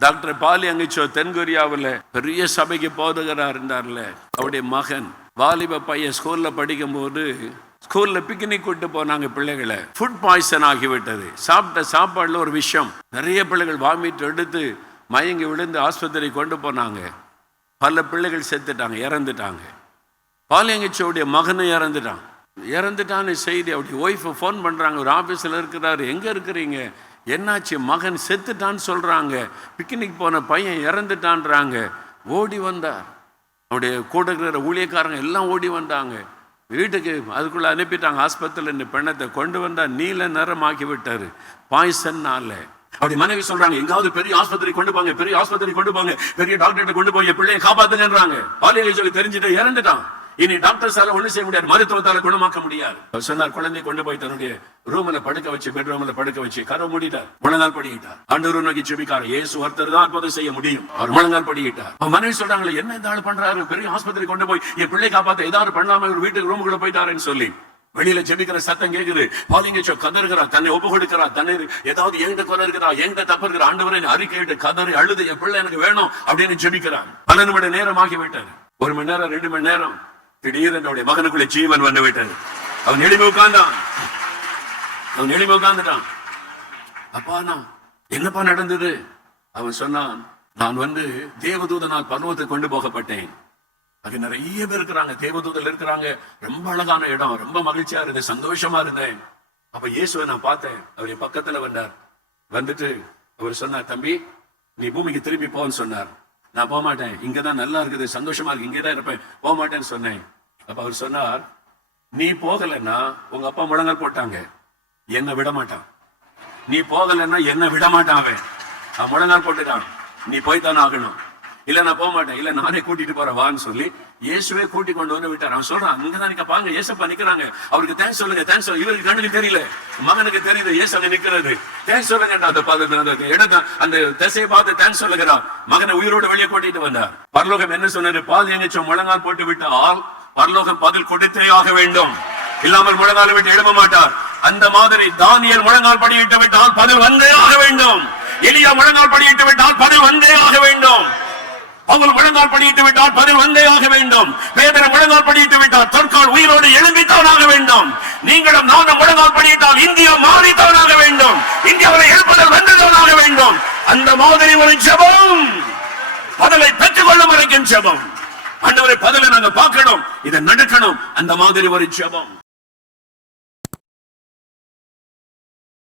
Doctor poly அங்கிச்சோ தென்கொரியாவில் பெரிய சபைக்கு போதகராக இருந்தார்ல, அவருடைய மகன் வாலிப பையன் ஸ்கூல்ல படிக்கும் போது ஸ்கூல்ல பிக்னிக் கூட்டு போனாங்க பிள்ளைகளை. ஃபுட் பாய்சன் ஆகிவிட்டது. சாப்பிட்ட சாப்பாடுல ஒரு விஷம். நிறைய பிள்ளைகள் வாமிட் எடுத்து மயங்கி விழுந்து ஆஸ்பத்திரி கொண்டு போனாங்க. பல பிள்ளைகள் செத்துட்டாங்க, இறந்துட்டாங்க. பாலியங்கிச்சோடைய மகனும் இறந்துட்டான்னு செய்தி அவருடைய ஒய்ஃபை ஃபோன் பண்ணுறாங்க. ஒரு ஆஃபீஸில் இருக்கிறாரு, எங்கே இருக்கிறீங்க, என்னாச்சு, மகன் செத்துட்டான்னு சொல்கிறாங்க, பிக்னிக் போன பையன் இறந்துட்டான்றாங்க. ஓடி வந்தார். அவருடைய கூட இருக்கிற ஊழியக்காரங்க எல்லாம் ஓடி வந்தாங்க வீட்டுக்கு. அதுக்குள்ளே அனுப்பிட்டாங்க ஆஸ்பத்திரியில். இந்த பெண்ணத்தை கொண்டு வந்தால் நீல நிறமாக்கி விட்டார் பாய்சன்னால. அப்படி மனைவி சொல்றாங்க, எங்காவது பெரிய ஆஸ்பத்திரி கொண்டு போங்க, பெரிய ஆஸ்பத்திரி கொண்டு போங்க, பெரிய டாக்டர் கொண்டு போய் பிள்ளையை காப்பாத்துங்கன்றாங்க. பாலியல் தெரிஞ்சுட்டு இறந்துட்டான். இனி டாக்டர்ஸால ஒண்ணு செய்ய முடியாது, மருத்துவத்தால குணமாக்க முடியாது. சொன்னார், குழந்தை கொண்டு போய் தன்னுடைய ரூம்ல படுக்க வச்சு, பெட்ரூம்ல படுக்க வச்சு கரை மூடிட்டார். முழங்கால் படிக்கிட்டார். ஆண்டவர் நோக்கி ஜெபிக்கார். இயேசு ஒருத்தர் தான் அற்புதம் செய்ய முடியும். அவர் முழங்கால் படிக்கிட்டார். மனைவி சொல்றாங்களே, என்ன இந்த ஆள் பண்றாரு, பெரிய ஆஸ்பத்திரி கொண்டு போய் என் பிள்ளை காப்பாத்த ஏதாவது பண்ணாம ஒரு வீட்டுக்கு ரூமுக்குள்ள போயிட்டாருன்னு சொல்லி வெளியில ஜெபிக்கிற சத்தம் கேக்குது. பாலிங்கச்சோ கதறுகிறா, தன்னை ஒப்பு கொடுக்கிறா, தன்னை ஏதாவது எங்க கொலை இருக்கிறா, எங்க தப்பு இருக்கிற, ஆண்டவரை அறிக்கையிட்டு கதறி அழுது என் பிள்ளை எனக்கு வேணும் அப்படின்னு ஜெபிக்கிறான். 12 மணி நேரம் ஆகி விட்டாரு. 1 மணி நேரம் 2 மணி நேரம் திடீரென்னுடைய மகனுக்குள்ள ஜீவன் வந்து விட்டாரு. அவன் எளிமை உட்கார்ந்துட்டான். அப்பா நான் என்னப்பா நடந்தது? அவன் சொன்னான், நான் தேவதூதனால் பர்வத்துக்கு கொண்டு போகப்பட்டேன். அங்க நிறைய பேர் இருக்கிறாங்க, தேவதூதல் இருக்கிறாங்க. ரொம்ப அழகான இடம், ரொம்ப மகிழ்ச்சியா இருந்தேன், சந்தோஷமா இருந்தேன். அப்ப இயேசுவை நான் பார்த்தேன். அவருடைய பக்கத்துல வந்தார். வந்துட்டு அவர் சொன்னார், தம்பி நீ பூமிக்கு திருப்பி போன்னு சொன்னார். நான் போக மாட்டேன், இங்கதான் நல்லா இருக்குது, சந்தோஷமா இருக்கு, இங்கதான் இருப்பேன், போக மாட்டேன்னு சொன்னேன். அப்ப அவர் சொன்னார், நீ போகலன்னா உங்க அப்பா முழங்கால் போட்டாங்க, என்ன விட மாட்டான். நீ போகலன்னா என்ன விட மாட்டான். அவன் முழங்கால் போட்டுட்டான். நீ போய்த்தானே ஆகணும். இல்ல நான் போக மாட்டேன், இல்ல நானே கூட்டிட்டு போறேன் வான்னு சொல்லி இயேசுவே கூட்டி கொண்டு வந்து விட்டார். அவன் சொல்றான், அங்கதான் நீங்க பாங்க, ஏசப்பா நிக்கிறாங்க, அவருக்கு தேங்க்ஸ் சொல்லுங்க, தேங்க்ஸ் சொல்லுங்க. இவருக்கு கண்ணுக்கு தெரியல, மகனுக்கு தெரியுது ஏசு அங்க நிக்கிறது. தேங்க்ஸ் சொல்லுங்க. அந்த திசையை பார்த்து தேங்க்ஸ் சொல்லுகிறான். மகனை உயிரோடு வெளியே கூட்டிட்டு வந்தார். பரலோகம் என்ன சொன்னது? பால் எங்கச்சோ முழங்கால் போட்டு விட்டால் பரலோகம் பதில் கொடுத்தே ஆக வேண்டும். இல்லாமல் முழங்கால் விட்டு எழுப்ப மாட்டார். அந்த மாதிரி தானியேல் முழங்கால் படியிட்டு விட்டால் பதில் வந்தே ஆக வேண்டும். எலியா முழங்கால் படியிட்டு விட்டால் பதில் வந்தே ஆக வேண்டும். அவள் முழங்கால் படியிட்டு விட்டால் பதில் வந்தே ஆக வேண்டும். பேதுரு முழங்கால் படியிட்டு விட்டால் தொற்கால் உயிரோடு எழும்பித்தான் ஆக வேண்டும். நீங்களும் நானும் முழங்கால் படியிட்டால் இந்தியா மாறித்தான் ஆக வேண்டும். இந்தியாவை எழுப்புதல் வந்ததான் ஆக வேண்டும். அந்த மாதிரி ஒரு ஜெபம், பதிலை பெற்றுக் கொள்ளும் வரைக்கும் ஜெபம். ஆண்டவரே பதிலை நாங்க பார்க்கணும், இதை நடக்கணும். அந்த மாதிரி ஒரு ஜெபம்.